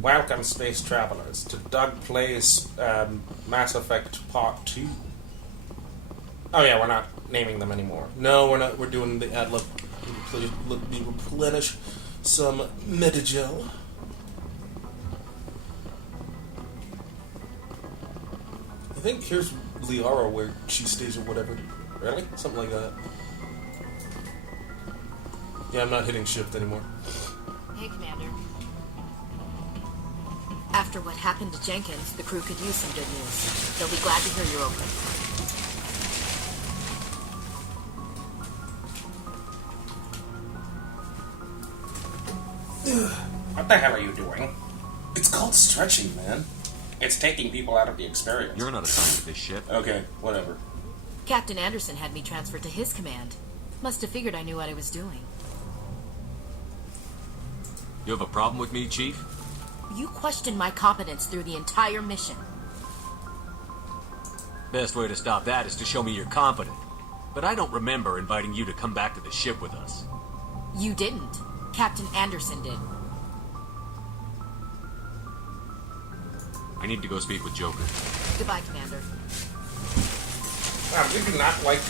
Welcome, space travelers, to Doug Plays Mass Effect Part 2. Oh yeah, we're not naming them anymore. No, we're not. We're doing the ad lib. Let me replenish some metagel. I think here's Liara where she stays or whatever. Really? Something like that. Yeah, I'm not hitting shift anymore. Hey, Commander. After what happened to Jenkins, the crew could use some good news. They'll be glad to hear you're okay. What the hell are you doing? It's called stretching, man. It's taking people out of the experience. You're not assigned to this ship. Okay, whatever. Captain Anderson had me transferred to his command. Must have figured I knew what I was doing. You have a problem with me, Chief? You questioned my competence through the entire mission. Best way to stop that is to show me you're competent. But I don't remember inviting you to come back to the ship with us. You didn't. Captain Anderson did. I need to go speak with Joker. Goodbye, Commander. Wow, you do not like,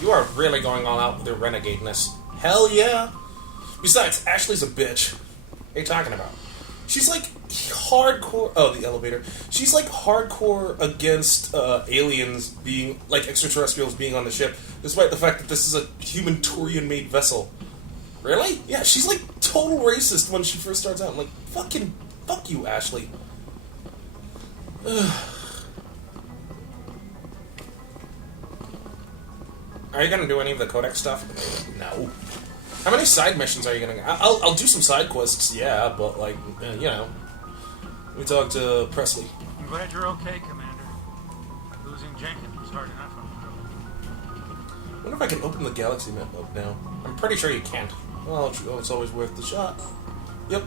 you are really going all out with your renegadeness. Hell yeah! Besides, Ashley's a bitch. What are you talking about? She's like hardcore, oh, the elevator. She's like hardcore against, aliens being, like extraterrestrials being on the ship, despite the fact that this is a human Turian-made vessel. Really? Yeah, she's like total racist when she first starts out. I'm like, fuck you, Ashley. Ugh. Are you gonna do any of the codex stuff? No. How many side missions are you gonna? I'll do some side quests, yeah, but like, you know. Let me talk to Presley. I'm glad you're okay, Commander. Losing Jenkins was hard enough on the I wonder if I can open the galaxy map up now. I'm pretty sure you can't. Well, it's always worth the shot. Yep.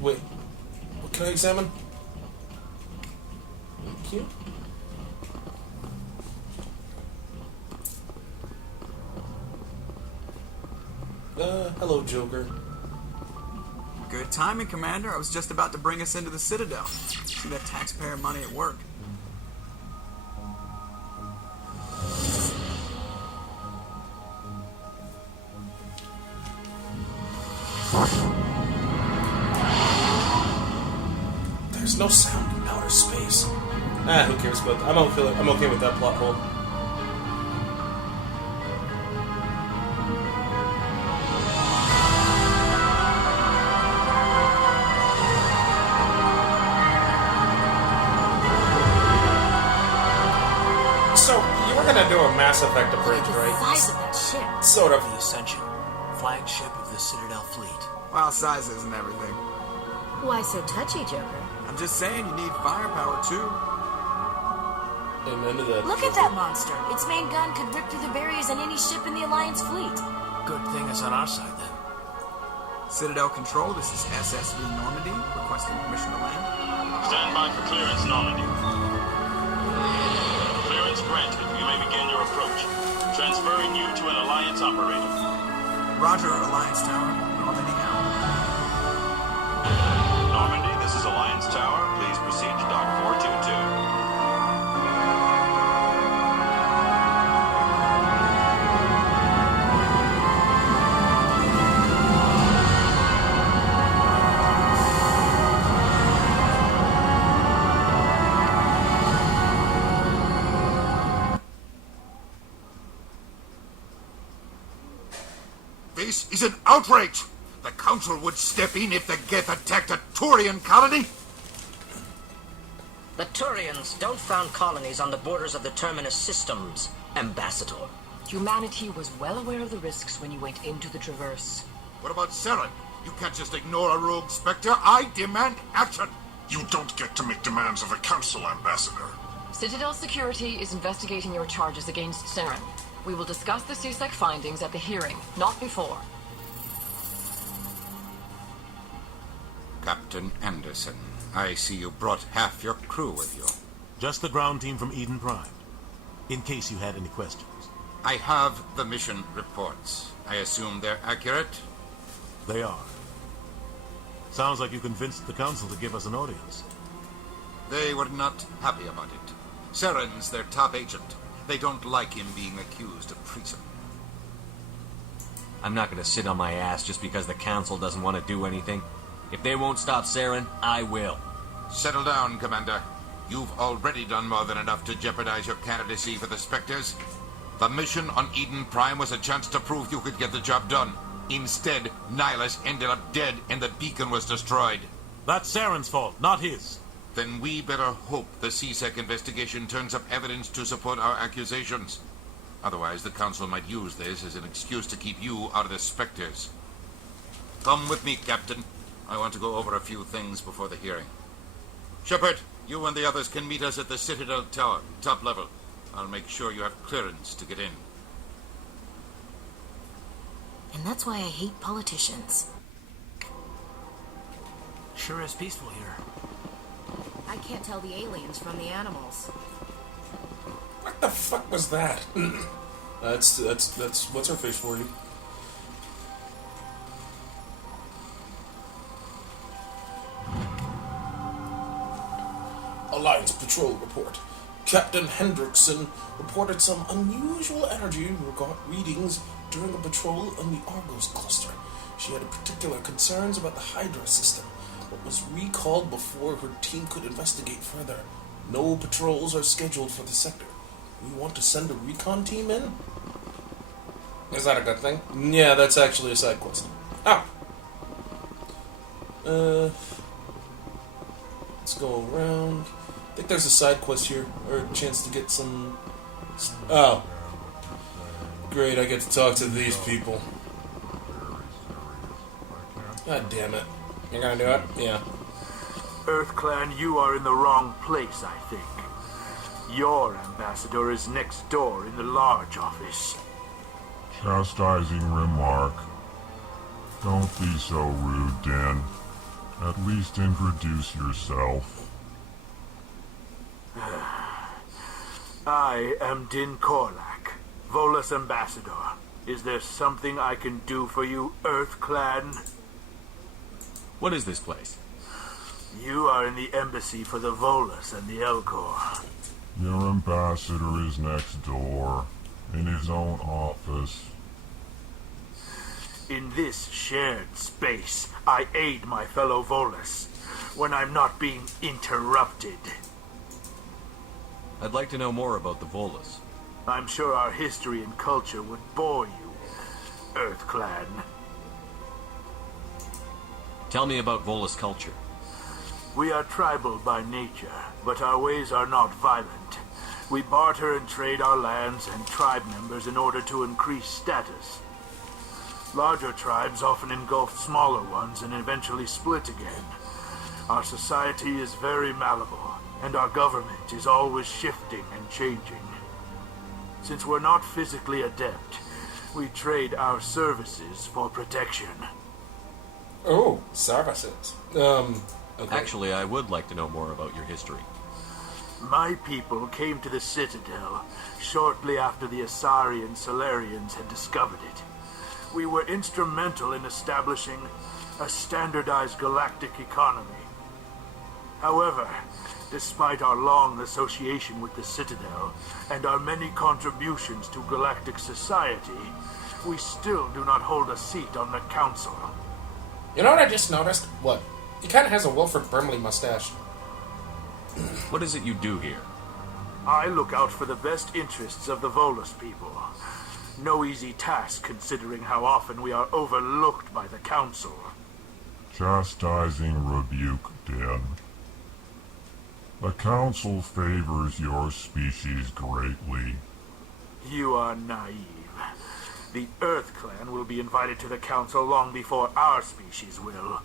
Wait. What can I examine? Thank you. Hello, Joker. Good timing, Commander. I was just about to bring us into the Citadel. See that taxpayer money at work. There's no sound in outer space. Who cares? But I'm okay with that plot hole. So you were gonna do a Mass Effect abridged, Look at the right? size of that ship. Sort of. The Ascension, flagship of the Citadel fleet. Well, size isn't everything. Why so touchy, Joker? I'm just saying you need firepower, too. Amen to that. Look at that monster. Its main gun could rip through the barriers in any ship in the Alliance fleet. Good thing it's on our side, then. Citadel Control, this is SSV Normandy, requesting permission to land. Stand by for clearance, Normandy. Clearance granted. You may begin your approach. Transferring you to an Alliance operator. Roger, Alliance Tower. Normandy now. Normandy, this is Alliance Tower. Please proceed to Dock 422. This is an outrage! The Council would step in if the Geth attacked a Turian colony! The Turians don't found colonies on the borders of the Terminus systems, Ambassador. Humanity was well aware of the risks when you went into the Traverse. What about Saren? You can't just ignore a rogue Spectre. I demand action! You don't get to make demands of a Council, Ambassador. Citadel Security is investigating your charges against Saren. We will discuss the CSEC findings at the hearing, not before. Captain Anderson, I see you brought half your crew with you. Just the ground team from Eden Prime, in case you had any questions. I have the mission reports. I assume they're accurate? They are. Sounds like you convinced the Council to give us an audience. They were not happy about it. Saren's their top agent. They don't like him being accused of treason. I'm not gonna sit on my ass just because the Council doesn't want to do anything. If they won't stop Saren, I will. Settle down, Commander. You've already done more than enough to jeopardize your candidacy for the Spectres. The mission on Eden Prime was a chance to prove you could get the job done. Instead, Nihilus ended up dead and the beacon was destroyed. That's Saren's fault, not his. Then we better hope the CSEC investigation turns up evidence to support our accusations. Otherwise, the Council might use this as an excuse to keep you out of the Spectres. Come with me, Captain. I want to go over a few things before the hearing. Shepard, you and the others can meet us at the Citadel Tower, top level. I'll make sure you have clearance to get in. And that's why I hate politicians. Sure is peaceful here. I can't tell the aliens from the animals. What the fuck was that? That's what's her face for you. Alliance Patrol report. Captain Hendrickson reported some unusual energy readings during a patrol in the Argos cluster. She had particular concerns about the Hydra system, but was recalled before her team could investigate further. No patrols are scheduled for the sector. We want to send a recon team in? Is that a good thing? Yeah, that's actually a side quest. Ah! Let's go around. I think there's a side quest here, or a chance to get some... Oh. Great, I get to talk to these people. God damn it. You're gonna do it? Yeah. EarthClan, you are in the wrong place, I think. Your ambassador is next door in the large office. Chastising remark. Don't be so rude, Dan. At least introduce yourself. I am Din Korlak, Volus ambassador. Is there something I can do for you, EarthClan? What is this place? You are in the embassy for the Volus and the Elcor. Your ambassador is next door, in his own office. In this shared space, I aid my fellow Volus when I'm not being interrupted. I'd like to know more about the Volus. I'm sure our history and culture would bore you, EarthClan. Tell me about Volus culture. We are tribal by nature, but our ways are not violent. We barter and trade our lands and tribe members in order to increase status. Larger tribes often engulf smaller ones and eventually split again. Our society is very malleable, and our government is always shifting and changing. Since we're not physically adept, we trade our services for protection. Oh, services. Okay. Actually, I would like to know more about your history. My people came to the Citadel shortly after the Asari and Solarians had discovered it. We were instrumental in establishing a standardized galactic economy. However, despite our long association with the Citadel and our many contributions to galactic society, we still do not hold a seat on the Council. You know what I just noticed? What? He kind of has a Wilford Brimley mustache. What is it you do here? I look out for the best interests of the Volus people. No easy task considering how often we are overlooked by the Council. Chastising rebuke, Dan. The Council favors your species greatly. You are naive. The EarthClan will be invited to the Council long before our species will.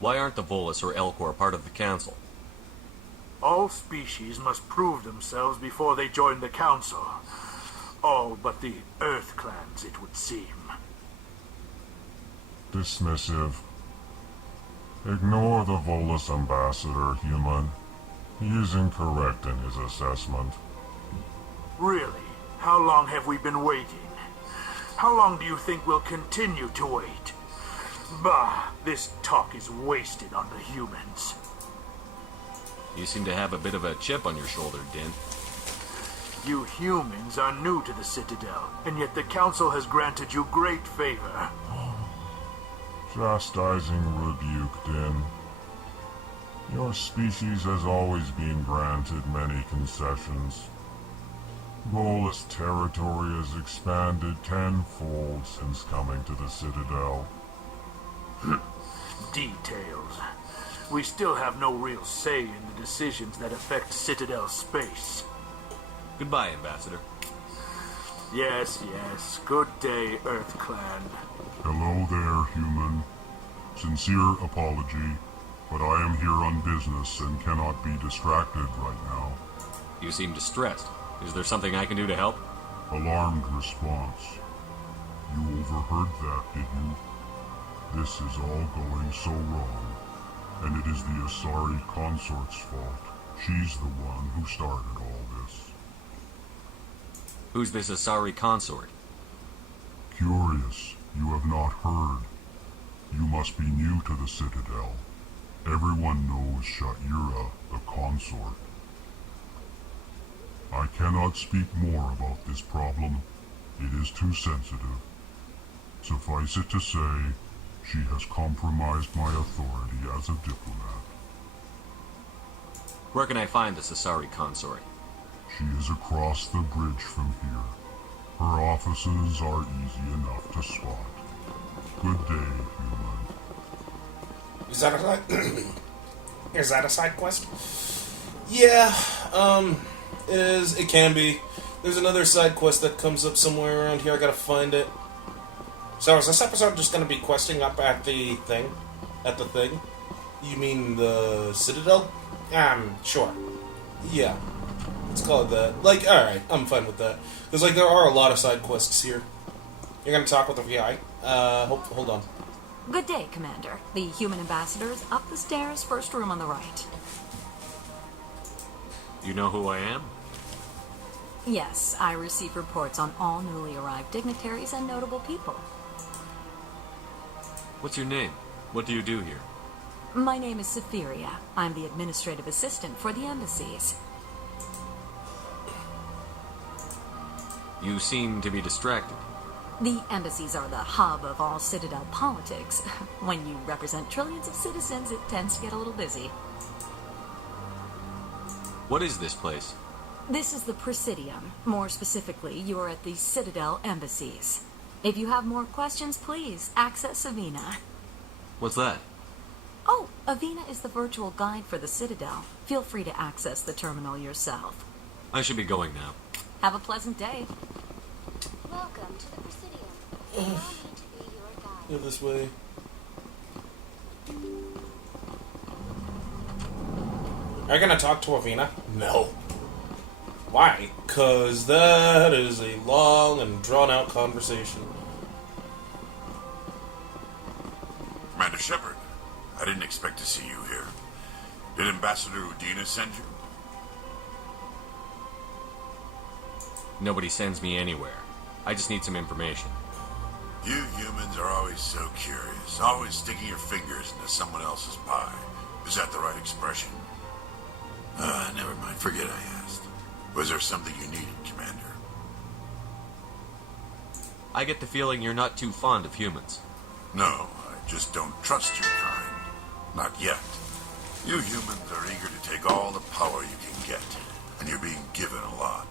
Why aren't the Volus or Elcor part of the Council? All species must prove themselves before they join the Council. All but the EarthClans, it would seem. Dismissive. Ignore the Volus ambassador, human. He is incorrect in his assessment. Really? How long have we been waiting? How long do you think we'll continue to wait? Bah, this talk is wasted on the humans. You seem to have a bit of a chip on your shoulder, Din. You humans are new to the Citadel, and yet the Council has granted you great favor. Chastising rebuke, Din. Your species has always been granted many concessions. Volus territory has expanded tenfold since coming to the Citadel. Details. We still have no real say in the decisions that affect Citadel space. Goodbye, Ambassador. Yes, yes. Good day, Earth Clan. Hello there, human. Sincere apology, but I am here on business and cannot be distracted right now. You seem distressed. Is there something I can do to help? Alarmed response. You overheard that, did you? This is all going so wrong, and it is the Asari consort's fault. She's the one who started all this. Who's this Asari consort? Curious, you have not heard. You must be new to the Citadel. Everyone knows Sha'ira, the consort. I cannot speak more about this problem. It is too sensitive. Suffice it to say, she has compromised my authority as a diplomat. Where can I find this Asari consort? She is across the bridge from here. Her offices are easy enough to spot. Good day, human. Is that a side quest? Yeah, it can be. There's another side quest that comes up somewhere around here. I gotta find it. So is this episode just gonna be questing up at the thing? At the thing? You mean the Citadel? Sure. Yeah. Let's call it that. Like, alright, I'm fine with that. Because, like, there are a lot of side quests here. You're gonna talk with the VI? Hold on. Good day, Commander. The human ambassador is up the stairs, first room on the right. You know who I am? Yes, I receive reports on all newly arrived dignitaries and notable people. What's your name? What do you do here? My name is Cytheria. I'm the administrative assistant for the embassies. You seem to be distracted. The embassies are the hub of all Citadel politics. When you represent trillions of citizens, it tends to get a little busy. What is this place? This is the Presidium. More specifically, you are at the Citadel embassies. If you have more questions, please access Avina. What's that? Oh, Avina is the virtual guide for the Citadel. Feel free to access the terminal yourself. I should be going now. Have a pleasant day. Welcome to the Presidium. Allow me to be your guide. Go this way. Are you gonna talk to Avina? No. Why? Because that is a long and drawn-out conversation. Commander Shepard, I didn't expect to see you here. Did Ambassador Udina send you? Nobody sends me anywhere. I just need some information. You humans are always so curious, always sticking your fingers into someone else's pie. Is that the right expression? Never mind, forget I asked. Was there something you needed, Commander? I get the feeling you're not too fond of humans. No, I just don't trust your kind. Not yet. You humans are eager to take all the power you can get, and you're being given a lot.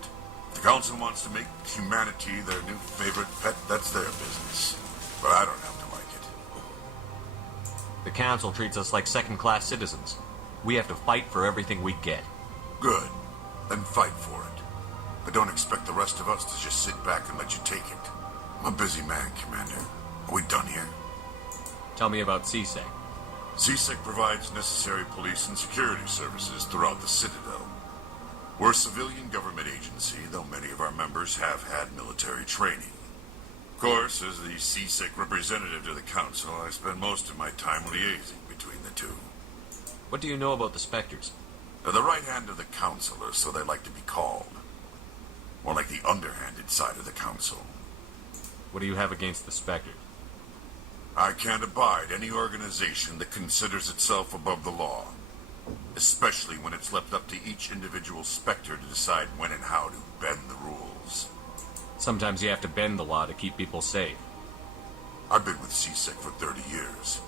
If the Council wants to make humanity their new favorite pet, that's their business. But I don't have to like it. The Council treats us like second-class citizens. We have to fight for everything we get. Good. Then fight for it. But don't expect the rest of us to just sit back and let you take it. I'm a busy man, Commander. Are we done here? Tell me about CSEC. CSEC provides necessary police and security services throughout the Citadel. We're a civilian government agency, though many of our members have had military training. Of course, as the CSEC representative to the Council, I spend most of my time liaising between the two. What do you know about the Spectres? They're the right hand of the Council, or so they like to be called. More like the underhanded side of the Council. What do you have against the Spectres? I can't abide any organization that considers itself above the law. Especially when it's left up to each individual Spectre to decide when and how to bend the rules. Sometimes you have to bend the law to keep people safe. I've been with CSEC for 30 years.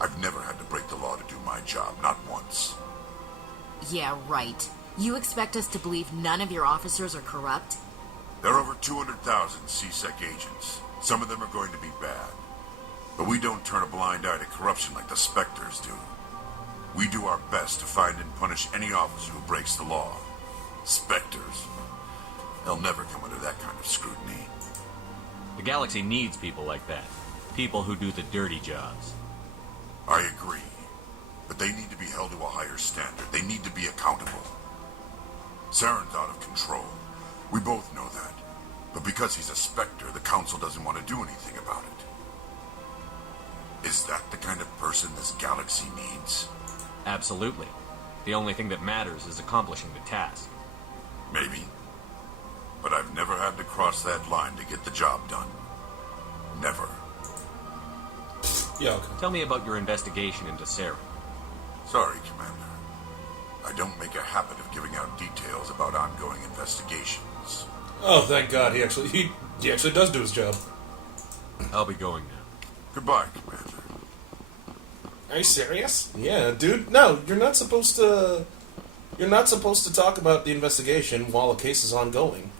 I've never had to break the law to do my job, not once. Yeah, right. You expect us to believe none of your officers are corrupt? There are over 200,000 CSEC agents. Some of them are going to be bad. But we don't turn a blind eye to corruption like the Spectres do. We do our best to find and punish any officer who breaks the law. Spectres. They'll never come under that kind of scrutiny. The galaxy needs people like that. People who do the dirty jobs. I agree. But they need to be held to a higher standard. They need to be accountable. Saren's out of control. We both know that. But because he's a Spectre, the Council doesn't want to do anything about it. Is that the kind of person this galaxy needs? Absolutely. The only thing that matters is accomplishing the task. Maybe. But I've never had to cross that line to get the job done. Never. Yeah, okay. Tell me about your investigation into Saren. Sorry, Commander. I don't make a habit of giving out details about ongoing investigations. Oh, thank God, he actually does do his job. I'll be going now. Goodbye, Commander. Are you serious? Yeah, dude. No, you're not supposed to. You're not supposed to talk about the investigation while a case is ongoing.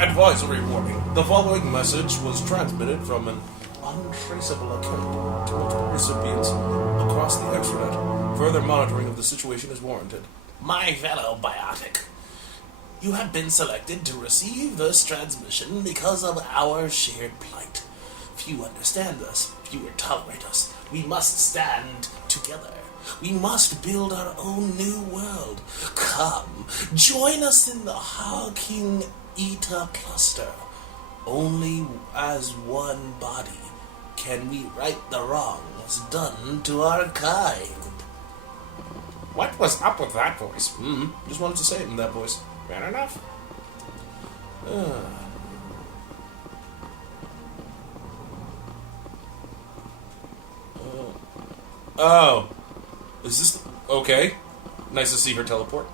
Advisory warning. The following message was transmitted from an untraceable account to multiple recipients across the extranet. Further monitoring of the situation is warranted. My fellow biotic, you have been selected to receive this transmission because of our shared plight. Few understand us, fewer tolerate us. We must stand together. We must build our own new world. Come, join us in the Harking Eta cluster. Only as one body can we right the wrongs done to our kind. What was up with that voice? Just wanted to say it in that voice. Fair enough. Oh. Is this... Okay. Nice to see her teleport.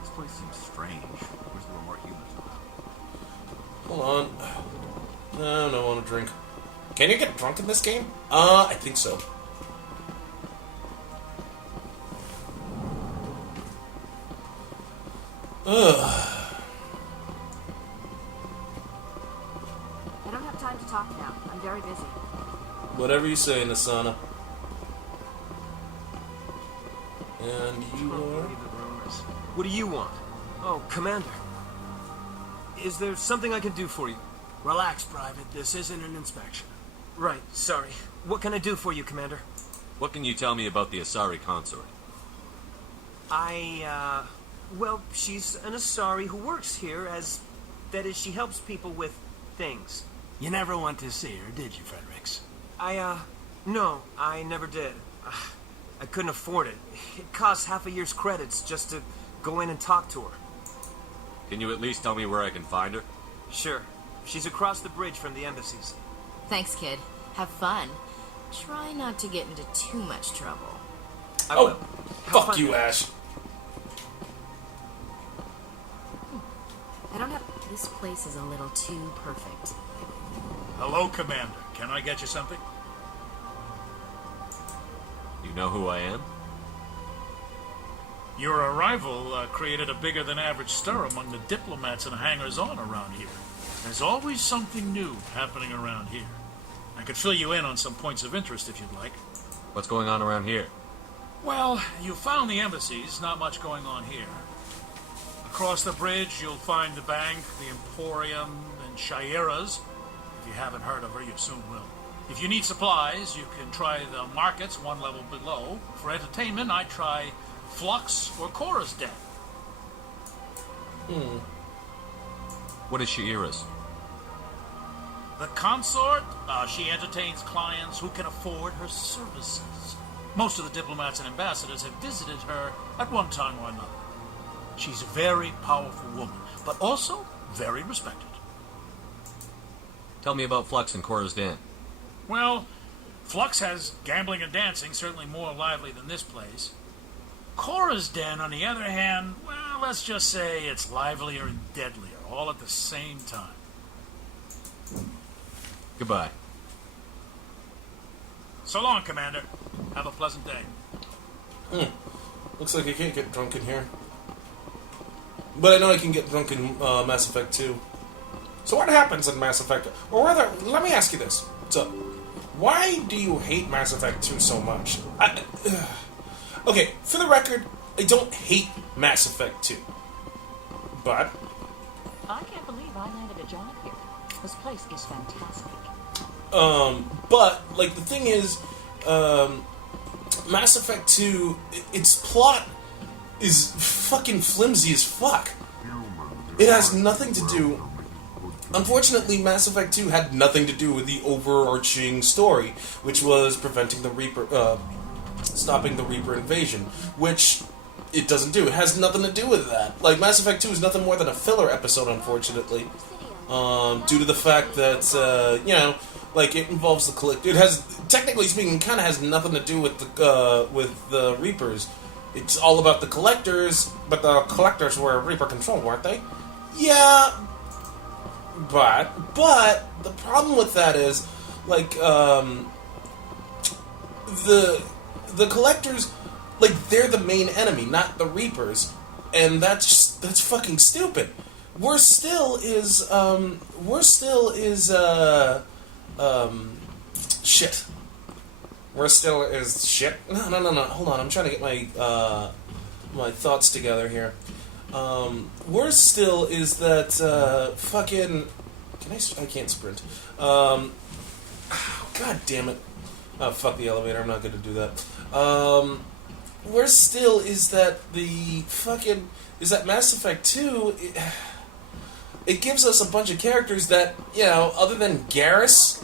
This place seems strange. Wish there were more humans around. Hold on. No, I want to drink. Can you get drunk in this game? I think so. I don't have time to talk now. I'm very busy. Whatever you say, Nasana. And you are... What do you want? Oh, Commander. Is there something I can do for you? Relax, Private. This isn't an inspection. Right, sorry. What can I do for you, Commander? What can you tell me about the Asari consort? Well, she's an Asari who works here as... That is, she helps people with things. You never went to see her, did you, Fredericks? No, I never did. I couldn't afford it. It costs half a year's credits just to go in and talk to her. Can you at least tell me where I can find her? Sure. She's across the bridge from the embassies. Thanks, kid. Have fun. Try not to get into too much trouble. I will. Fuck you, Ash. I don't have... This place is a little too perfect. Hello, Commander. Can I get you something? You know who I am? Your arrival created a bigger-than-average stir among the diplomats and hangers-on around here. There's always something new happening around here. I could fill you in on some points of interest if you'd like. What's going on around here? Well, you found the embassies, not much going on here. Across the bridge, you'll find the bank, the Emporium, and Shaira's. If you haven't heard of her, you soon will. If you need supplies, you can try the markets one level below. For entertainment, I try Flux or Chorus Den. What is Shaira's? The consort, she entertains clients who can afford her services. Most of the diplomats and ambassadors have visited her at one time or another. She's a very powerful woman, but also very respected. Tell me about Flux and Cora's Den. Well, Flux has gambling and dancing, certainly more lively than this place. Cora's Den, on the other hand, well, let's just say it's livelier and deadlier, all at the same time. Goodbye. So long, Commander. Have a pleasant day. Looks like I can't get drunk in here. But I know I can get drunk in Mass Effect 2. So what happens in Mass Effect? Or rather, let me ask you this. So, why do you hate Mass Effect 2 so much? Okay, for the record, I don't hate Mass Effect 2. But I can't believe I landed a job here. This place is fantastic. But, like, the thing is, Mass Effect 2, its plot is fucking flimsy as fuck. It has nothing to do... Unfortunately, Mass Effect 2 had nothing to do with the overarching story, which was preventing the Reaper, stopping the Reaper invasion, which it doesn't do. It has nothing to do with that. Like, Mass Effect 2 is nothing more than a filler episode, unfortunately, due to the fact that, you know, like, it involves the collector. It has, technically speaking, kind of has nothing to do with the Reapers. It's all about the collectors, but the collectors were Reaper controlled, weren't they? Yeah, but the problem with that is, like, the collectors, like, they're the main enemy, not the Reapers, and that's fucking stupid. Worse still is shit. Worse still is shit. No. Hold on, I'm trying to get my my thoughts together here. Worse still is that fucking. I can't sprint. God damn it. Oh, fuck the elevator. I'm not going to do that. Worse still is that Mass Effect 2. It gives us a bunch of characters that, you know, other than Garrus,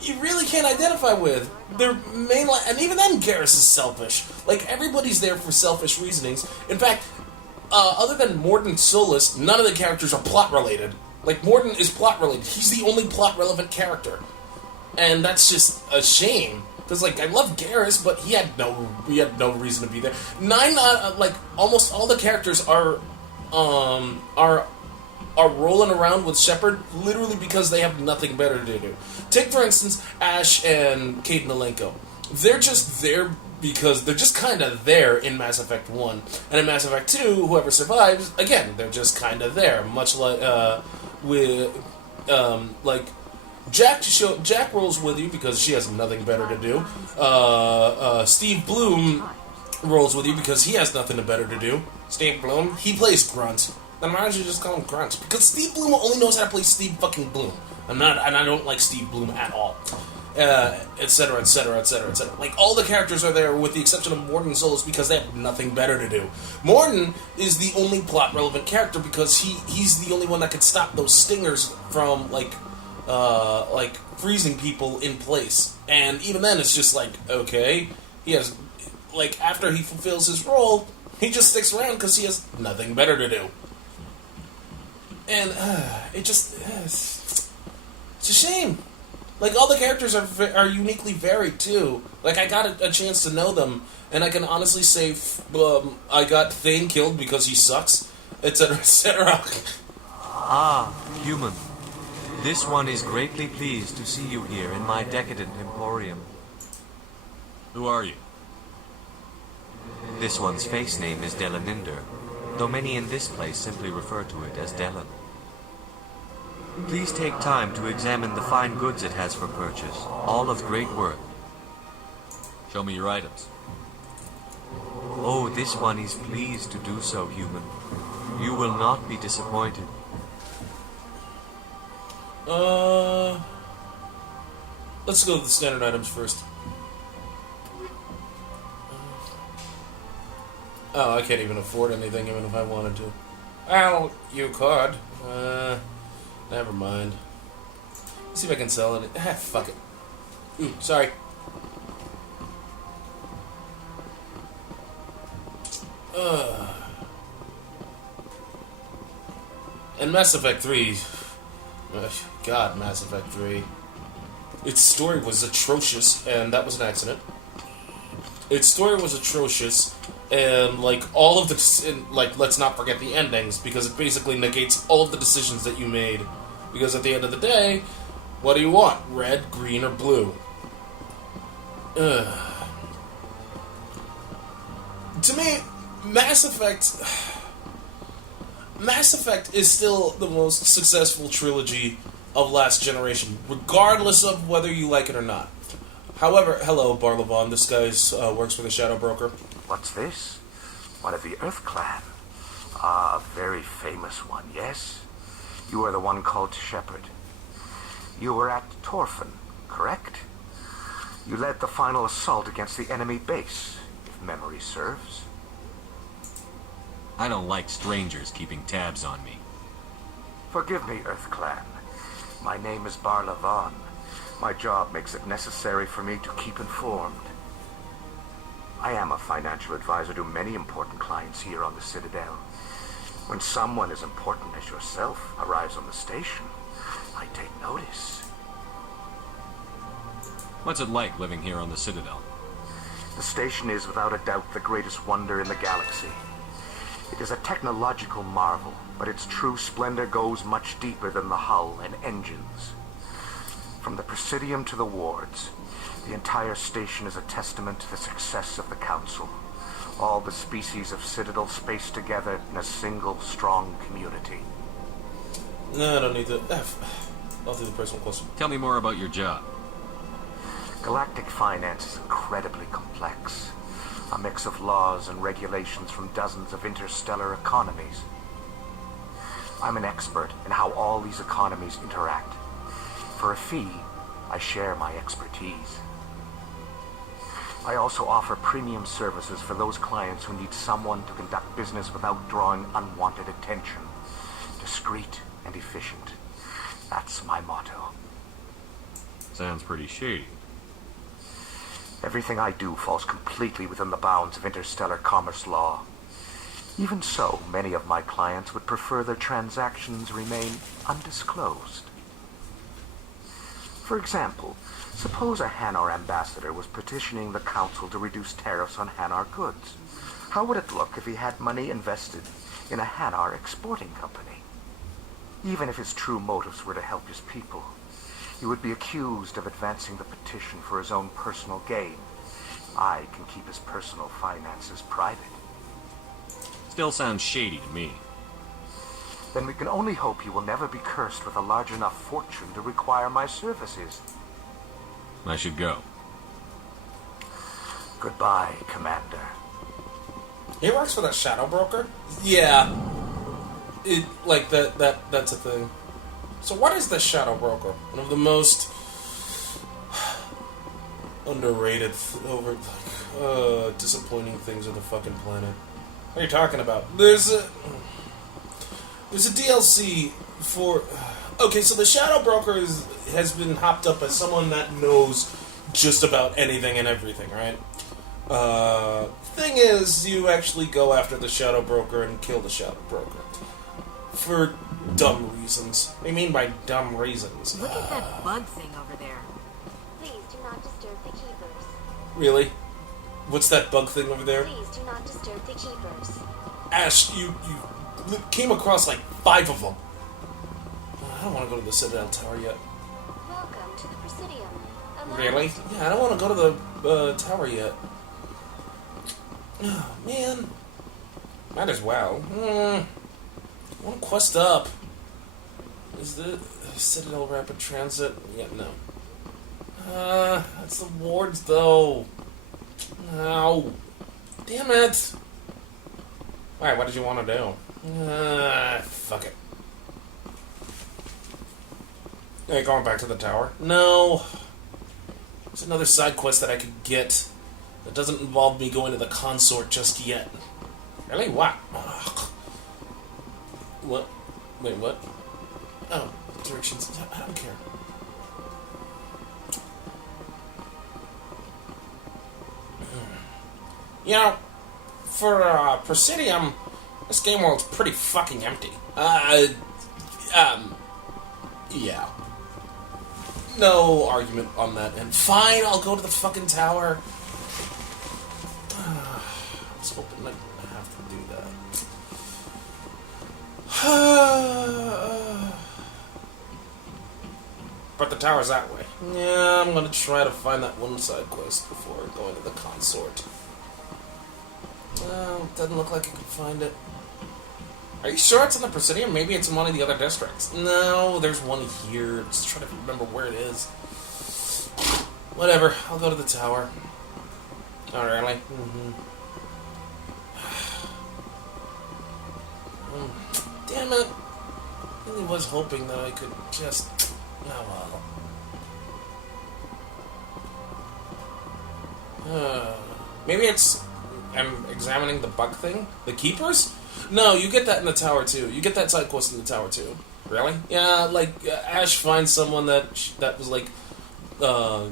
you really can't identify with. They're mainline, and even then, Garrus is selfish. Like, everybody's there for selfish reasonings. In fact, other than Mordin Solus, none of the characters are plot related. Like, Mordin is plot related. He's the only plot relevant character, and that's just a shame. Because, like, I love Garrus, but he had no reason to be there. Almost all the characters are rolling around with Shepard literally because they have nothing better to do. Take, for instance, Ash and Kate Malenko. They're just there because they're just kind of there in Mass Effect 1. And in Mass Effect 2, whoever survives, again, they're just kind of there. Much like, Jack rolls with you because she has nothing better to do. Steve Bloom rolls with you because he has nothing better to do. Steve Bloom, he plays Grunt. Then why don't you just call him Grunt? Because Steve Bloom only knows how to play Steve fucking Bloom. And I don't like Steve Bloom at all. Etc., etc., etc., etc. Like, all the characters are there with the exception of Mordin Solus because they have nothing better to do. Mordin is the only plot-relevant character because he's the only one that can stop those stingers from, like, freezing people in place. And even then, it's just like, okay, he has, like, after he fulfills his role, he just sticks around because he has nothing better to do. And it's a shame. Like, all the characters are uniquely varied too. Like, I got a chance to know them, and I can honestly say I got Thane killed because he sucks, etc., etc. Ah, human. This one is greatly pleased to see you here in my decadent emporium. Who are you? This one's face name is Delaninder, though many in this place simply refer to it as Delan. Please take time to examine the fine goods it has for purchase, all of great worth. Show me your items. Oh, this one is pleased to do so, human. You will not be disappointed. Let's go to the standard items first. Oh, I can't even afford anything even if I wanted to. Well, you could. Never mind. Let's see if I can sell it. Fuck it. Ooh, sorry. And Mass Effect 3... God, Mass Effect 3. Its story was atrocious, and that was an accident. Its story was atrocious, and, like, all of the... Like, let's not forget the endings, because it basically negates all of the decisions that you made. Because at the end of the day, what do you want? Red, green, or blue? Ugh. To me, Mass Effect is still the most successful trilogy of last generation, regardless of whether you like it or not. However, hello, Barlavon. This guy works for the Shadow Broker. What's this? One of the Earth Clan. Ah, a very famous one, yes? You are the one called Shepard. You were at Torfin, correct? You led the final assault against the enemy base, if memory serves. I don't like strangers keeping tabs on me. Forgive me, Earth Clan. My name is Barlavon. My job makes it necessary for me to keep informed. I am a financial advisor to many important clients here on the Citadel. When someone as important as yourself arrives on the station, I take notice. What's it like living here on the Citadel? The station is without a doubt the greatest wonder in the galaxy. It is a technological marvel, but its true splendor goes much deeper than the hull and engines. From the Presidium to the wards, the entire station is a testament to the success of the Council. All the species of Citadel spaced together in a single, strong community. No, I don't need to. I'll do the personal question. Tell me more about your job. Galactic finance is incredibly complex. A mix of laws and regulations from dozens of interstellar economies. I'm an expert in how all these economies interact. For a fee, I share my expertise. I also offer premium services for those clients who need someone to conduct business without drawing unwanted attention. Discreet and efficient. That's my motto. Sounds pretty shady. Everything I do falls completely within the bounds of interstellar commerce law. Even so, many of my clients would prefer their transactions remain undisclosed. For example, suppose a Hanar ambassador was petitioning the Council to reduce tariffs on Hanar goods. How would it look if he had money invested in a Hanar exporting company? Even if his true motives were to help his people, he would be accused of advancing the petition for his own personal gain. I can keep his personal finances private. Still sounds shady to me. Then we can only hope you will never be cursed with a large enough fortune to require my services. I should go. Goodbye, Commander. He works for the Shadow Broker? Yeah. That's a thing. So what is the Shadow Broker? One of the most underrated, disappointing things on the fucking planet. What are you talking about? There's a DLC for... Okay, so the Shadow Broker has been hopped up as someone that knows just about anything and everything, right? Thing is, you actually go after the Shadow Broker and kill the Shadow Broker. For dumb reasons. I mean by dumb reasons. Look at that bug thing over there. Please do not disturb the keepers. Really? What's that bug thing over there? Please do not disturb the keepers. Ash, you came across like 5 of them. I don't want to go to the Citadel Tower yet. Welcome to the Presidium. Really? Yeah, I don't want to go to the tower yet. Oh, man. Might as well. One quest up. Is the Citadel Rapid Transit? Yeah, no. That's the wards, though. No. Damn it. Alright, what did you want to do? Fuck it. Hey, going back to the tower? No. There's another side quest that I could get that doesn't involve me going to the consort just yet. Really? What? Ugh. What? Wait, what? Oh, directions. I don't care. You know, for Presidium, this game world's pretty fucking empty. Yeah. No argument on that. And fine, I'll go to the fucking tower. I was hoping I didn't have to do that. But the tower's that way. Yeah, I'm gonna try to find that one side quest before going to the consort. Well, doesn't look like I can find it. Are you sure it's in the Presidium? Maybe it's in one of the other districts. No, there's one here. Just trying to remember where it is. Whatever, I'll go to the tower. Oh, really? Damn it. I really was hoping that I could just... Oh, well. Maybe it's... I'm examining the bug thing? The keepers? No, you get that in the tower too. You get that side quest in the tower too. Really? Yeah, like Ash finds someone that was like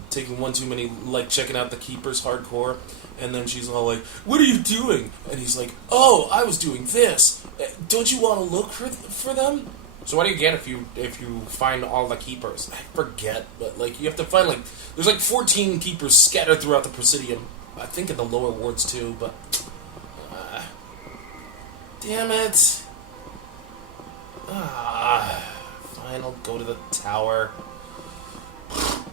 taking one too many, like checking out the keepers hardcore, and then she's all like, "What are you doing?" And he's like, "Oh, I was doing this. Don't you want to look for them?" So what do you get if you find all the keepers? I forget, but like you have to find like there's like 14 keepers scattered throughout the Presidium. I think in the lower wards too, but. Damn it. Fine, I'll go to the tower. I'm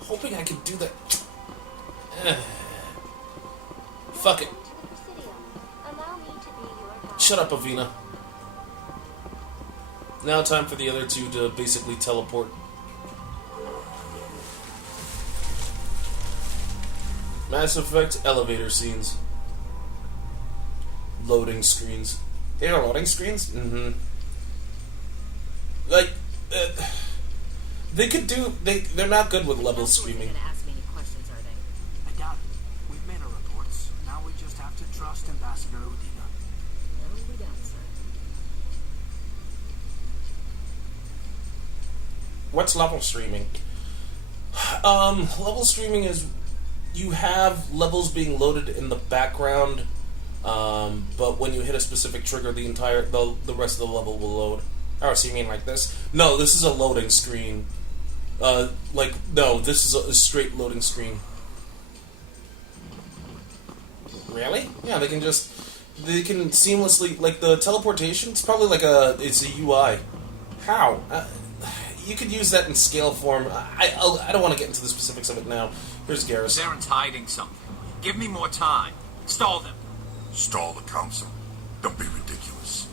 hoping I can do that. Fuck it. Shut up, Avina. Now time for the other two to basically teleport. Mass Effect elevator scenes. Loading screens. They are loading screens? Mm-hmm. Like, they could do... They're not good with level streaming. Ask me any questions, are they? I doubt it. We've made our reports. Now we just have to trust Ambassador Udina. No, we don't, sir. What's level streaming? Level streaming is... You have levels being loaded in the background, but when you hit a specific trigger, the rest of the level will load. Oh, so you mean like this? No, this is a loading screen. No, this is a straight loading screen. Really? Yeah, they can seamlessly, like the teleportation. It's probably like it's a UI. How? You could use that in scale form. I don't want to get into the specifics of it now. Here's Garrus. Saren's hiding something. Give me more time. Stall them. Stall the council? Don't be ridiculous.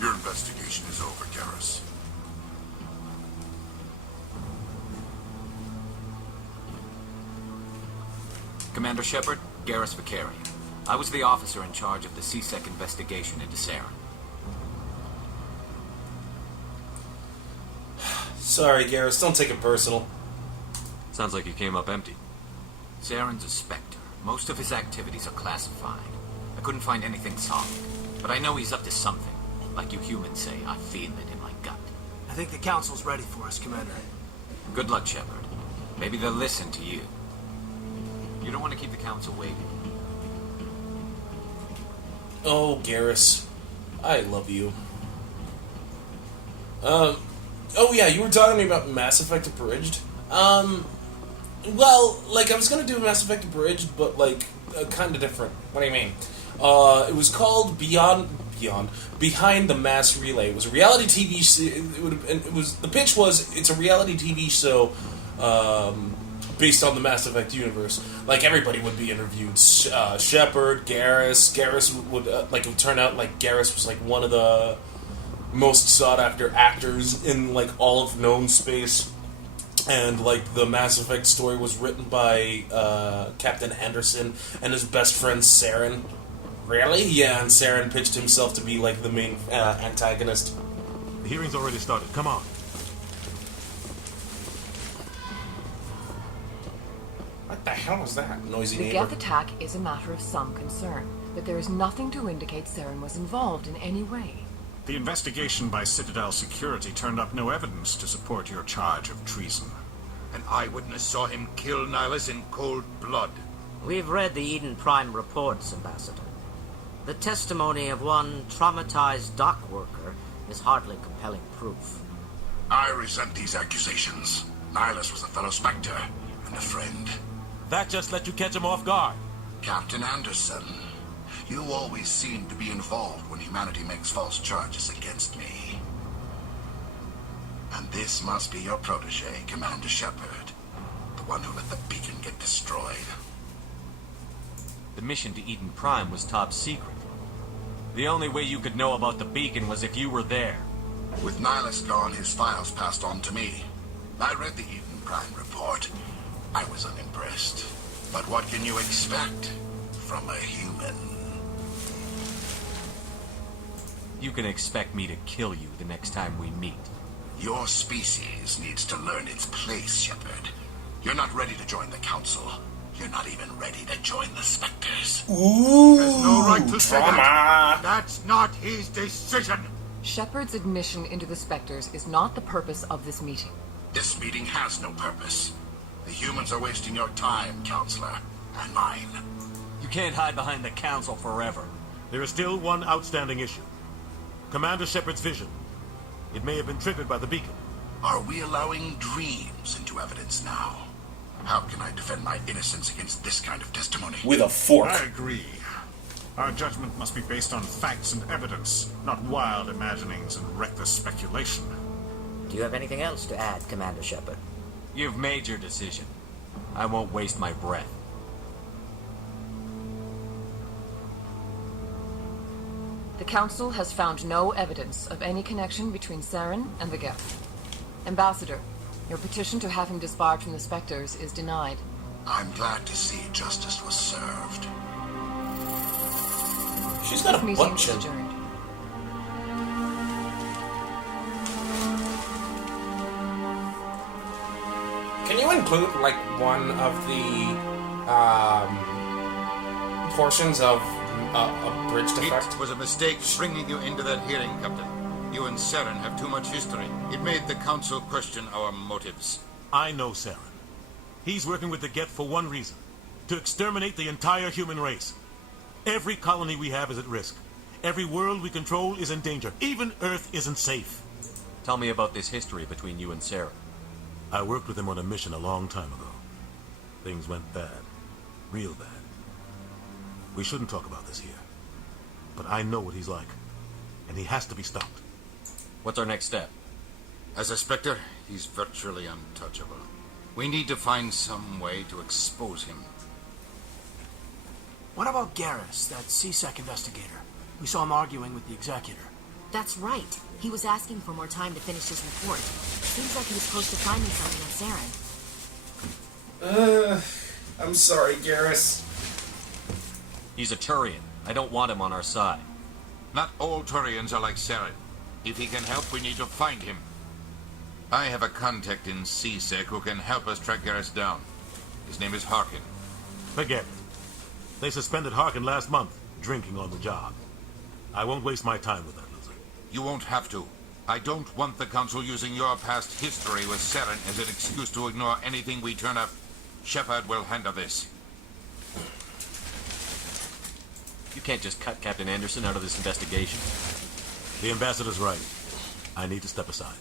Your investigation is over, Garrus. Commander Shepard, Garrus Vicarian. I was the officer in charge of the CSEC investigation into Saren. Sorry, Garrus. Don't take it personal. Sounds like you came up empty. Saren's a Spectre. Most of his activities are classified. I couldn't find anything solid, but I know he's up to something. Like you humans say, I feel it in my gut. I think the council's ready for us, Commander. Good luck, Shepard. Maybe they'll listen to you. You don't want to keep the council waiting. Oh, Garrus. I love you. Oh yeah, you were talking to me about Mass Effect Abridged. Well, like, I was gonna do Mass Effect Abridged, but, like, kind of different. What do you mean? It was called Behind the Mass Relay. It was a reality TV the pitch was, it's a reality TV show, based on the Mass Effect universe. Like, everybody would be interviewed. Shepard, Garrus would, it would turn out, like, Garrus was, like, one of the most sought-after actors in, like, all of known space. And, like, the Mass Effect story was written by Captain Anderson and his best friend Saren. Really? Yeah, and Saren pitched himself to be, like, the main antagonist. The hearing's already started. Come on. What the hell was that? Noisy The neighbor. Geth attack is a matter of some concern, but there is nothing to indicate Saren was involved in any way. The investigation by Citadel security turned up no evidence to support your charge of treason. An eyewitness saw him kill Nihilus in cold blood. We've read the Eden Prime reports, Ambassador. The testimony of one traumatized dock worker is hardly compelling proof. I resent these accusations. Nihilus was a fellow Spectre and a friend. That just let you catch him off guard. Captain Anderson, you always seem to be involved when humanity makes false charges against me. And this must be your protege, Commander Shepard. The one who let the beacon get destroyed. The mission to Eden Prime was top secret. The only way you could know about the beacon was if you were there. With Nihilus gone, his files passed on to me. I read the Eden Prime report. I was unimpressed. But what can you expect from a human? You can expect me to kill you the next time we meet. Your species needs to learn its place, Shepard. You're not ready to join the Council. You're not even ready to join the Spectres. Ooh, there's no right to say drama. that. That's not his decision. Shepard's admission into the Spectres is not the purpose of this meeting. This meeting has no purpose. The humans are wasting your time, Counselor, and mine. You can't hide behind the Council forever. There is still one outstanding issue. Commander Shepard's vision. It may have been triggered by the beacon. Are we allowing dreams into evidence now? How can I defend my innocence against this kind of testimony? With a fork. I agree. Our judgment must be based on facts and evidence, not wild imaginings and reckless speculation. Do you have anything else to add, Commander Shepard? You've made your decision. I won't waste my breath. The Council has found no evidence of any connection between Saren and the Geth. Ambassador, your petition to have him disbarred from the Spectres is denied. I'm glad to see justice was served. She's got a Meeting butt is chin. adjourned. Can you include, like, one of the portions of a bridge defect? It was a mistake bringing you into that hearing, Captain. You and Saren have too much history. It made the Council question our motives. I know Saren. He's working with the Geth for one reason. To exterminate the entire human race. Every colony we have is at risk. Every world we control is in danger. Even Earth isn't safe. Tell me about this history between you and Saren. I worked with him on a mission a long time ago. Things went bad. Real bad. We shouldn't talk about this here. But I know what he's like. And he has to be stopped. What's our next step? As a Spectre, he's virtually untouchable. We need to find some way to expose him. What about Garrus, that CSEC investigator? We saw him arguing with the Executor. That's right. He was asking for more time to finish his report. Seems like he was close to finding something on Saren. I'm sorry, Garrus. He's a Turian. I don't want him on our side. Not all Turians are like Saren. If he can help, we need to find him. I have a contact in CSEC who can help us track Garrus down. His name is Harkin. Forget it. They suspended Harkin last month, drinking on the job. I won't waste my time with that loser. You won't have to. I don't want the Council using your past history with Saren as an excuse to ignore anything we turn up. Shepard will handle this. You can't just cut Captain Anderson out of this investigation. The ambassador's right. I need to step aside.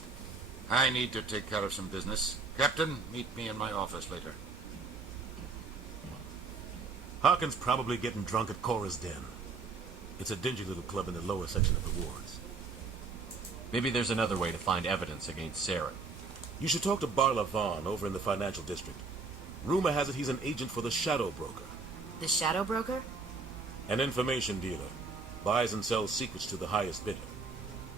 I need to take care of some business. Captain, meet me in my office later. Harkin's probably getting drunk at Cora's Den. It's a dingy little club in the lower section of the wards. Maybe there's another way to find evidence against Saren. You should talk to Barla Vaughn over in the financial district. Rumor has it he's an agent for the Shadow Broker. The Shadow Broker? An information dealer. Buys and sells secrets to the highest bidder.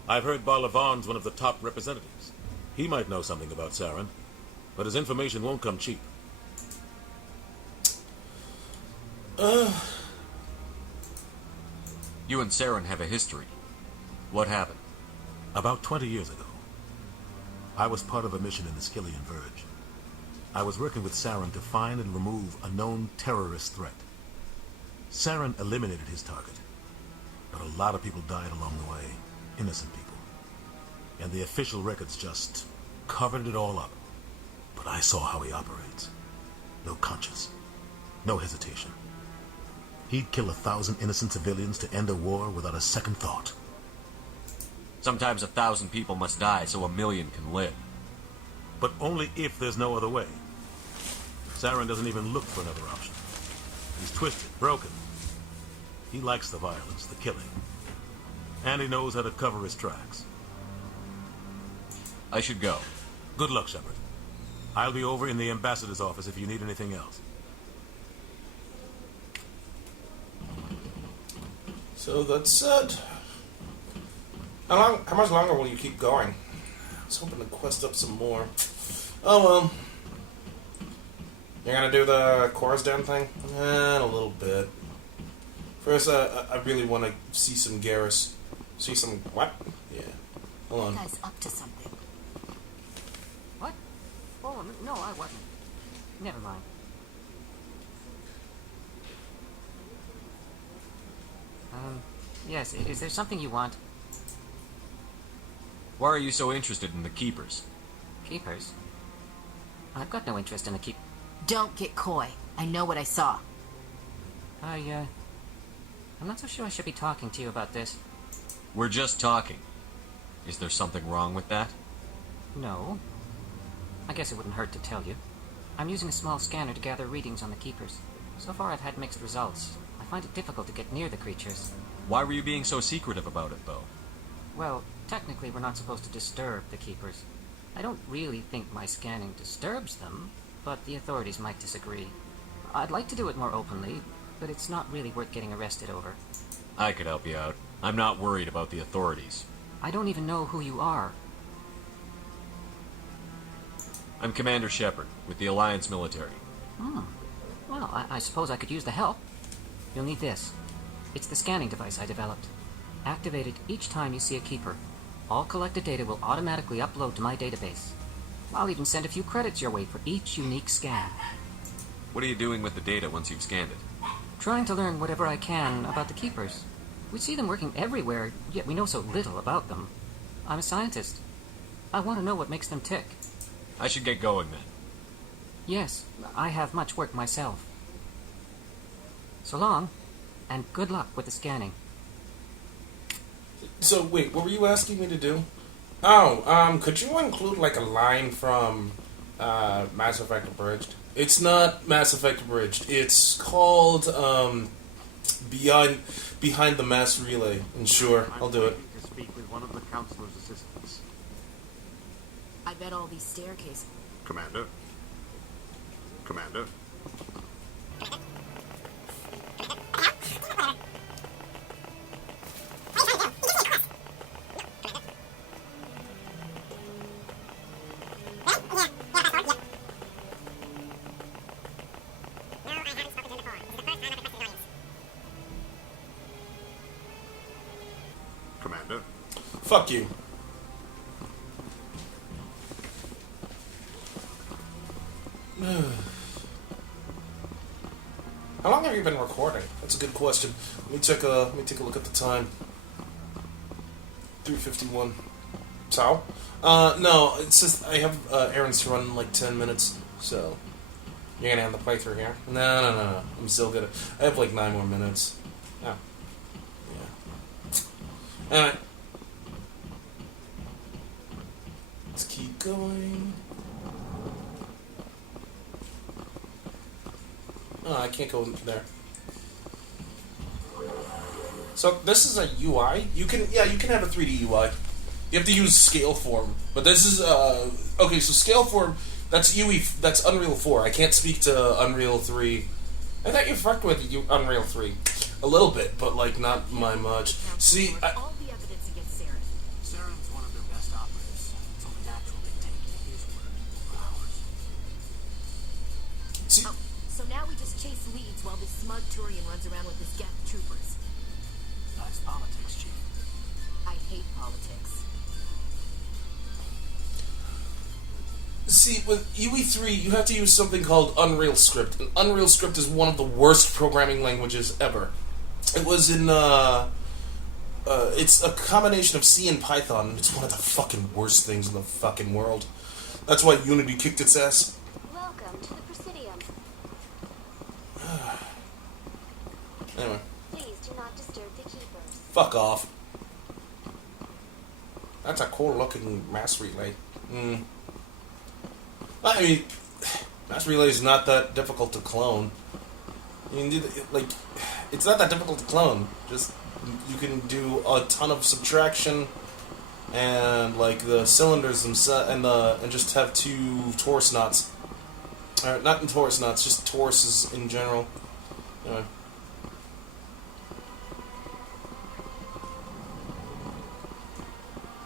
I've heard Barla Vaughn's one of the top representatives. He might know something about Saren, but his information won't come cheap. You and Saren have a history. What happened? About 20 years ago, I was part of a mission in the Skillian Verge. I was working with Saren to find and remove a known terrorist threat. Saren eliminated his target, but a lot of people died along the way, innocent people. And the official records just covered it all up. But I saw how he operates. No conscience, no hesitation. He'd kill 1,000 innocent civilians to end a war without a second thought. Sometimes 1,000 people must die so 1,000,000 can live. But only if there's no other way. Saren doesn't even look for another option. He's twisted, broken. He likes the violence, the killing. And he knows how to cover his tracks. I should go. Good luck, Shepard. I'll be over in the ambassador's office if you need anything else. So that's said. How much longer will you keep going? I was hoping to quest up some more. Oh well. You're gonna do the chorus down thing? A little bit. First, I really want to see some Garrus. See some what? Yeah. Hold on. You guys up to something? What? Oh, no, I wasn't. Never mind. Yes, is there something you want? Why are you so interested in the Keepers? Keepers? I've got no interest in the keep... Don't get coy. I know what I saw. I'm not so sure I should be talking to you about this. We're just talking. Is there something wrong with that? No. I guess it wouldn't hurt to tell you. I'm using a small scanner to gather readings on the Keepers. So far I've had mixed results. I find it difficult to get near the creatures. Why were you being so secretive about it, though? Well, technically we're not supposed to disturb the Keepers. I don't really think my scanning disturbs them, but the authorities might disagree. I'd like to do it more openly, but it's not really worth getting arrested over. I could help you out. I'm not worried about the authorities. I don't even know who you are. I'm Commander Shepard, with the Alliance military. Well, I suppose I could use the help. You'll need this. It's the scanning device I developed. Activate it each time you see a Keeper. All collected data will automatically upload to my database. I'll even send a few credits your way for each unique scan. What are you doing with the data once you've scanned it? Trying to learn whatever I can about the Keepers. We see them working everywhere, yet we know so little about them. I'm a scientist. I want to know what makes them tick. I should get going then. Yes, I have much work myself. So long, and good luck with the scanning. So wait, what were you asking me to do? Oh, could you include like a line from Mass Effect Abridged? It's not Mass Effect Abridged. It's called Behind the Mass Relay. And sure, I'll do it. To speak with one of the Councilor's assistants. I bet all these staircases... Commander? Commander? Commander? Fuck you. How long have you been recording? That's a good question. Let me take a look at the time. 3:51. So? No, it's just I have errands to run in like 10 minutes, so you're gonna end the playthrough here? No. I'm still gonna. I have like 9 more minutes. Yeah. Alright. Let's keep going. Oh, I can't go in there. So this is a UI. You can have a 3D UI. You have to use scale form, but this is okay. So scale form, that's that's Unreal 4. I can't speak to Unreal 3. I thought you fucked with Unreal 3 a little bit, but like not my much. See, all the evidence against Saren. Saren's one of their best operatives. It's only natural they take his word over ours. See. So now we just chase leads while this smug Turian runs around with his Geth troopers. Nice politics, Chief. I hate politics. See, with UE3, you have to use something called Unreal Script. And Unreal Script is one of the worst programming languages ever. It was in, it's a combination of C and Python, and it's one of the fucking worst things in the fucking world. That's why Unity kicked its ass. Welcome to the Presidium. Anyway. Please do not disturb the keepers. Fuck off. That's a cool looking mass relay. I mean, mass relay is not that difficult to clone. You can do like, it's not that difficult to clone. Just you can do a ton of subtraction, and like the cylinders themselves, and just have two torus knots. Not in torus knots, just toruses in general. Anyway.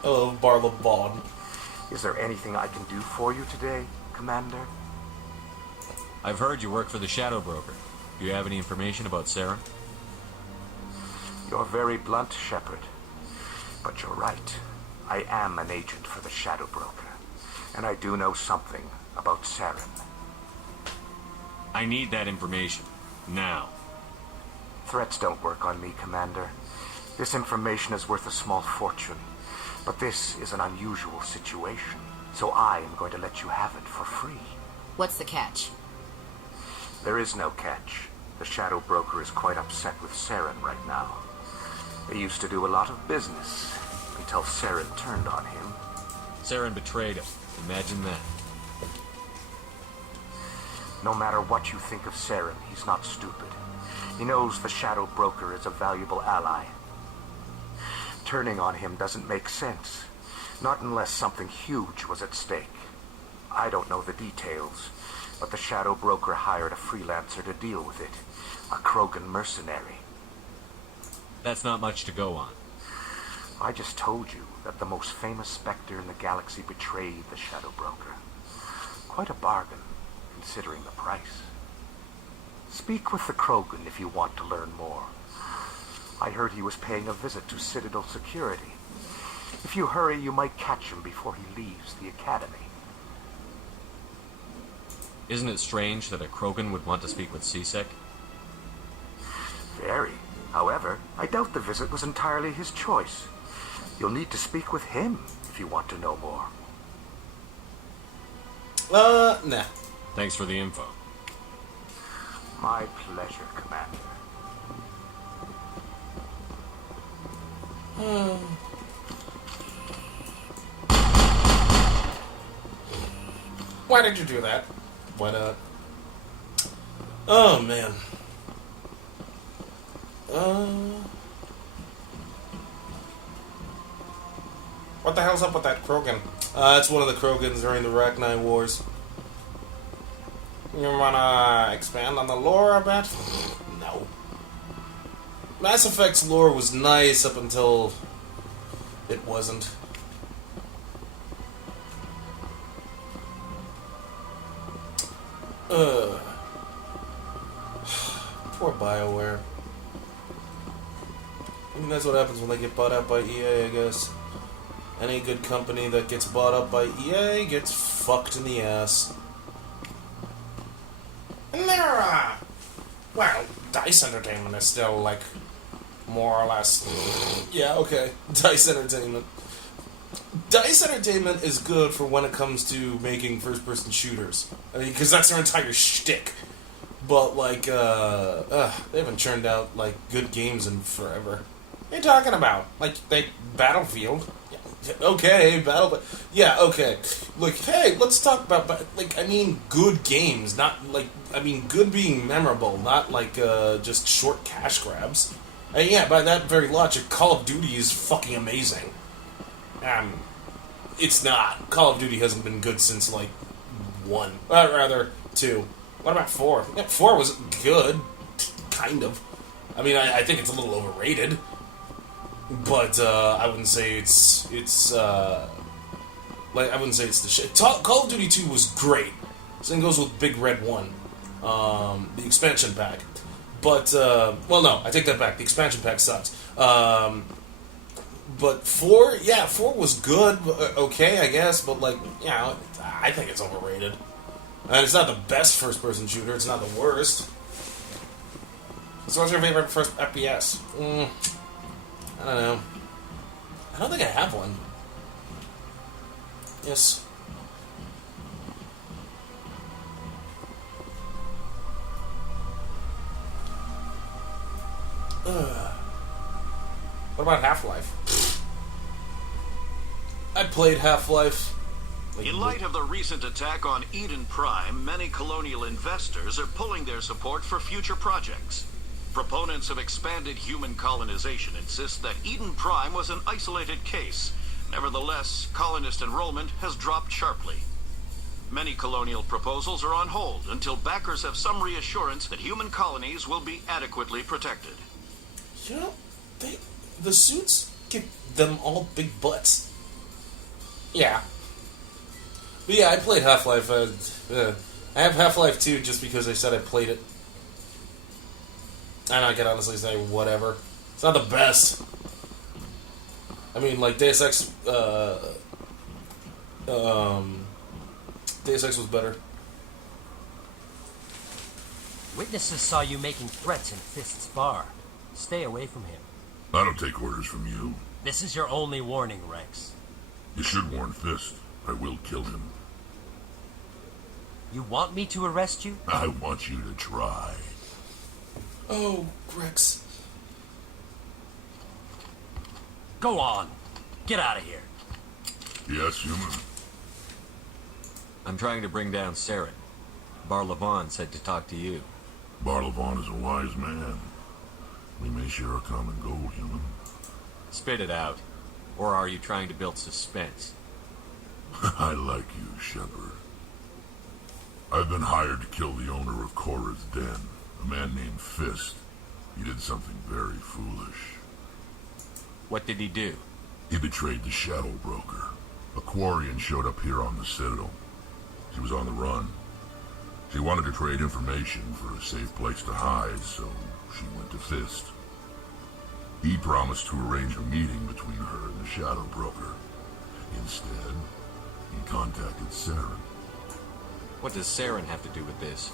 Hello, Barlow Bond. Is there anything I can do for you today, Commander? I've heard you work for the Shadow Broker. Do you have any information about Saren? You're very blunt, Shepard. But you're right. I am an agent for the Shadow Broker. And I do know something about Saren. I need that information. Now. Threats don't work on me, Commander. This information is worth a small fortune. But this is an unusual situation, so I am going to let you have it for free. What's the catch? There is no catch. The Shadow Broker is quite upset with Saren right now. They used to do a lot of business, until Saren turned on him. Saren betrayed him. Imagine that. No matter what you think of Saren, he's not stupid. He knows the Shadow Broker is a valuable ally. Turning on him doesn't make sense. Not unless something huge was at stake. I don't know the details, but the Shadow Broker hired a freelancer to deal with it. A Krogan mercenary. That's not much to go on. I just told you that the most famous Spectre in the galaxy betrayed the Shadow Broker. Quite a bargain, considering the price. Speak with the Krogan if you want to learn more. I heard he was paying a visit to Citadel security. If you hurry, you might catch him before he leaves the Academy. Isn't it strange that a Krogan would want to speak with C-Sec? Very. However, I doubt the visit was entirely his choice. You'll need to speak with him if you want to know more. Nah. Thanks for the info. My pleasure, Commander. Why did you do that? Why not? Oh, man. What the hell's up with that Krogan? It's one of the Krogans during the Rachni Wars. You wanna expand on the lore a bit? No. Mass Effect's lore was nice up until it wasn't. Poor BioWare. I mean, that's what happens when they get bought out by EA, I guess. Any good company that gets bought up by EA gets fucked in the ass. And they're, well, DICE Entertainment is still, like, more or less... Yeah, okay. DICE Entertainment. DICE Entertainment is good for when it comes to making first-person shooters. I mean, because that's their entire shtick. But, like, they haven't churned out, like, good games in forever. What are you talking about? Like, Battlefield? Yeah, okay, yeah, okay. Like, hey, let's talk about, like, I mean, good games, not, like, I mean, good being memorable, not, like, just short cash grabs. And yeah, by that very logic, Call of Duty is fucking amazing. It's not. Call of Duty hasn't been good since, like, 1. Rather, 2. What about 4? Yeah, 4 was good. Kind of. I mean, I think it's a little overrated. But, I wouldn't say it's like, I wouldn't say it's the shit. Call of Duty 2 was great. Same goes with Big Red 1. The expansion pack. But, well, no, I take that back. The expansion pack sucks. But 4, yeah, 4 was good, okay, I guess, but, like, you know, I think it's overrated. And it's not the best first-person shooter, it's not the worst. So what's your favorite first FPS? I don't know. I don't think I have one. Yes. What about Half-Life? I played Half-Life. In light of the recent attack on Eden Prime, many colonial investors are pulling their support for future projects. Proponents of expanded human colonization insist that Eden Prime was an isolated case. Nevertheless, colonist enrollment has dropped sharply. Many colonial proposals are on hold until backers have some reassurance that human colonies will be adequately protected. You know, the suits give them all big butts. Yeah. But yeah, I played Half-Life. I have Half-Life 2 just because I said I played it. And I can honestly say, whatever. It's not the best. I mean, like, Deus Ex, Deus Ex was better. Witnesses saw you making threats in Fist's bar. Stay away from him. I don't take orders from you. This is your only warning, Wrex. You should warn Fist. I will kill him. You want me to arrest you? I want you to try. Oh, Wrex. Go on. Get out of here. Yes, human. I'm trying to bring down Saren. Barlavon said to talk to you. Barlavon is a wise man. We may share a common goal, human. Spit it out. Or are you trying to build suspense? I like you, Shepard. I've been hired to kill the owner of Korra's Den, a man named Fist. He did something very foolish. What did he do? He betrayed the Shadow Broker. A Quarian showed up here on the Citadel. She was on the run. She wanted to trade information for a safe place to hide, so she went to Fist. He promised to arrange a meeting between her and the Shadow Broker. Instead, he contacted Saren. What does Saren have to do with this?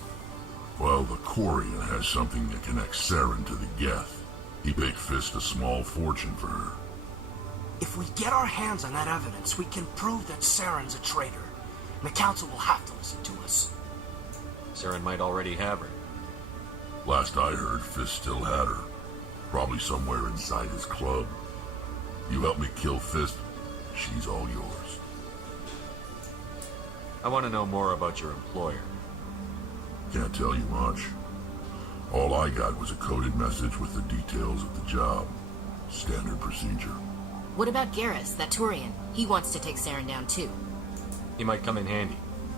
Well, the Quarian has something that connects Saren to the Geth. He paid Fist a small fortune for her. If we get our hands on that evidence, we can prove that Saren's a traitor. And the Council will have to listen to us. Saren might already have her. Last I heard, Fist still had her. Probably somewhere inside his club. You help me kill Fist, she's all yours. I want to know more about your employer. Can't tell you much. All I got was a coded message with the details of the job. Standard procedure. What about Garrus, that Turian? He wants to take Saren down too. He might come in handy.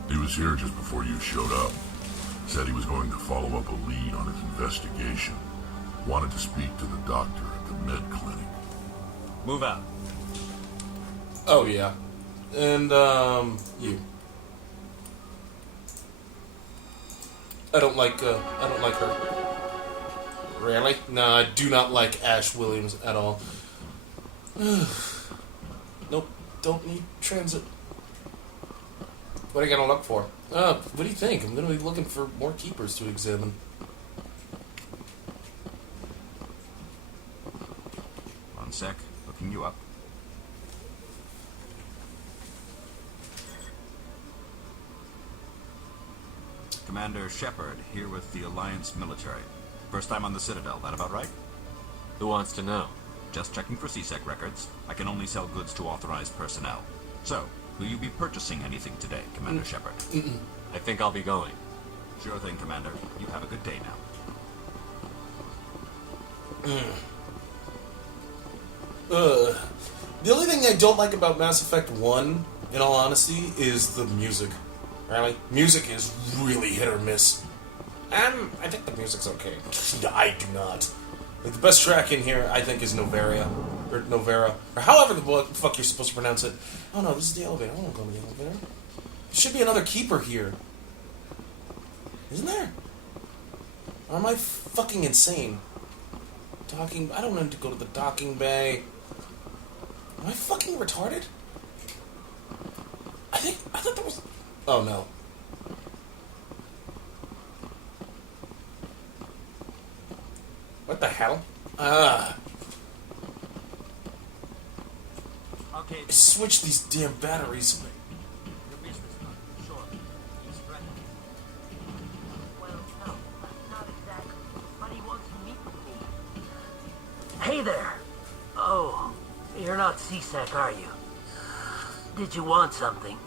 He was here just before you showed up. Said he was going to follow up a lead on his investigation. Wanted to speak to the doctor at the med clinic. Move out. Oh, yeah. And, you. I don't like her. Really? No, I do not like Ash Williams at all. Nope, don't need transit. What are you gonna look for? What do you think? I'm gonna be looking for more keepers to examine. One sec, looking you up. Commander Shepard, here with the Alliance military. First time on the Citadel, that about right? Who wants to know? Just checking for CSEC records. I can only sell goods to authorized personnel. So, will you be purchasing anything today, Commander Shepard? I think I'll be going. Sure thing, Commander. You have a good day now. The only thing I don't like about Mass Effect 1, in all honesty, is the music. Really? Music is really hit or miss. I think the music's okay. I do not. Like, the best track in here, I think, is Novera. Or Novera. Or however the fuck you're supposed to pronounce it. Oh no, this is the elevator. I don't want to go to the elevator. There should be another keeper here. Isn't there? Or am I fucking insane? I don't need to go to the docking bay. Am I fucking retarded? I thought there was... Oh no. What the hell? Okay. Switch these damn batteries. Your business card. Sure. He's ready. Well, no. Not exactly. But he wants to meet with me. Hey there. Oh, you're not C-Sec, are you? Did you want something?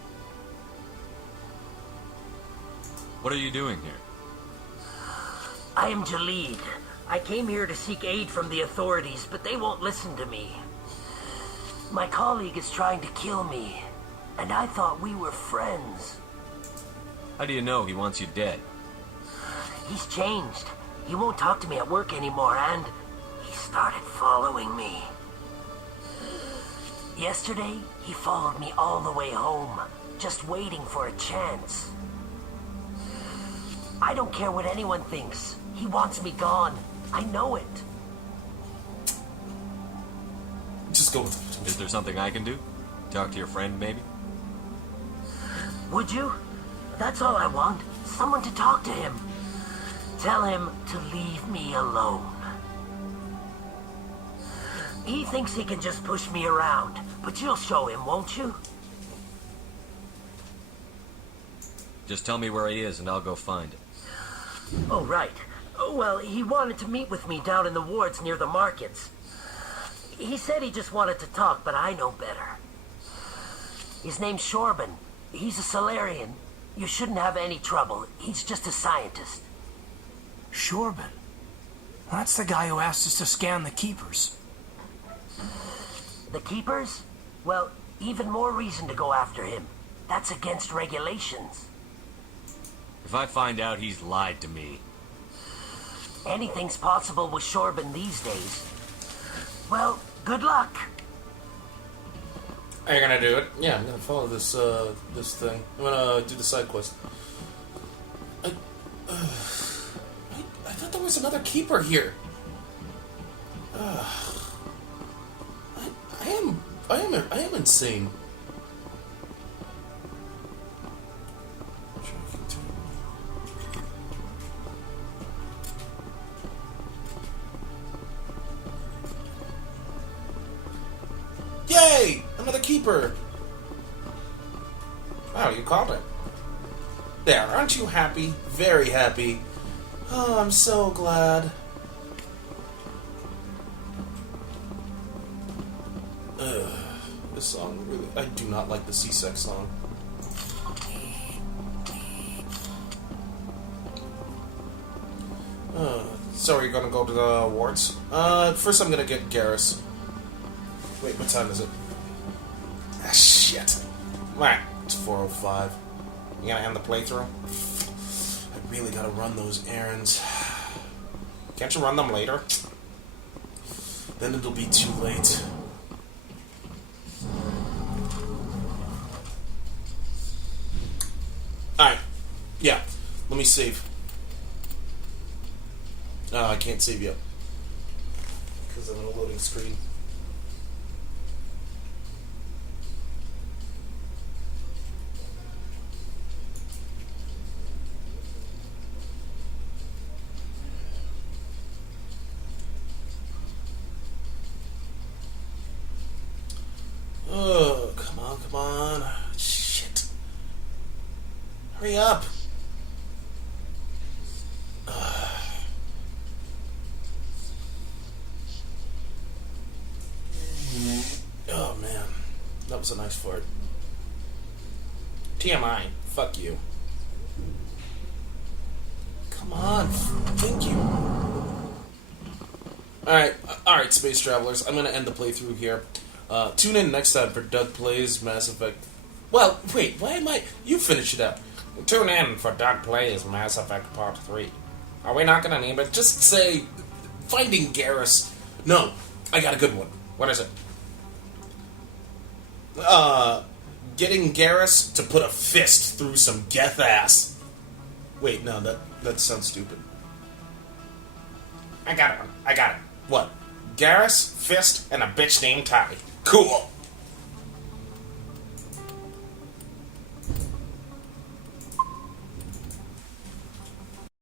What are you doing here? I am Jalid. I came here to seek aid from the authorities, but they won't listen to me. My colleague is trying to kill me, and I thought we were friends. How do you know he wants you dead? He's changed. He won't talk to me at work anymore, and he started following me. Yesterday, he followed me all the way home, just waiting for a chance. I don't care what anyone thinks. He wants me gone. I know it. Just go with it. Is there something I can do? Talk to your friend, maybe? Would you? That's all I want. Someone to talk to him. Tell him to leave me alone. He thinks he can just push me around, but you'll show him, won't you? Just tell me where he is and I'll go find him. Oh, right. Well, he wanted to meet with me down in the wards near the markets. He said he just wanted to talk, but I know better. His name's Shorban. He's a Solarian. You shouldn't have any trouble. He's just a scientist. Shorban? That's the guy who asked us to scan the Keepers. The Keepers? Well, even more reason to go after him. That's against regulations. If I find out he's lied to me... Anything's possible with Shorban these days. Well, good luck. Are you gonna do it? Yeah, I'm gonna follow this this thing. I'm gonna do the side quest. I thought there was another keeper here. I am insane. Yay! Another keeper! Wow, you called it. There, aren't you happy? Very happy. Oh, I'm so glad. This song really... I do not like the C-Sec song. So are you gonna go to the wards? First I'm gonna get Garrus. Wait, what time is it? Ah, shit. Alright, it's 4:05. You gonna end the playthrough? I really gotta run those errands. Can't you run them later? Then it'll be too late. Alright. Yeah. Let me save. Oh, I can't save yet. Because I'm in a loading screen. Oh, come on. Shit. Hurry up. Oh, man. That was a nice fart. TMI. Fuck you. Come on. Thank you. Alright, Space Travelers. I'm going to end the playthrough here. Tune in next time for Doug Plays Mass Effect. Well, wait, why am I... You finish it up. Tune in for Doug Plays Mass Effect Part 3. Are we not going to name it? Just say... Finding Garrus. No, I got a good one. What is it? Getting Garrus to put a fist through some Geth ass. Wait, no, that sounds stupid. I got it. What? Garrus, fist, and a bitch named Tali. Cool.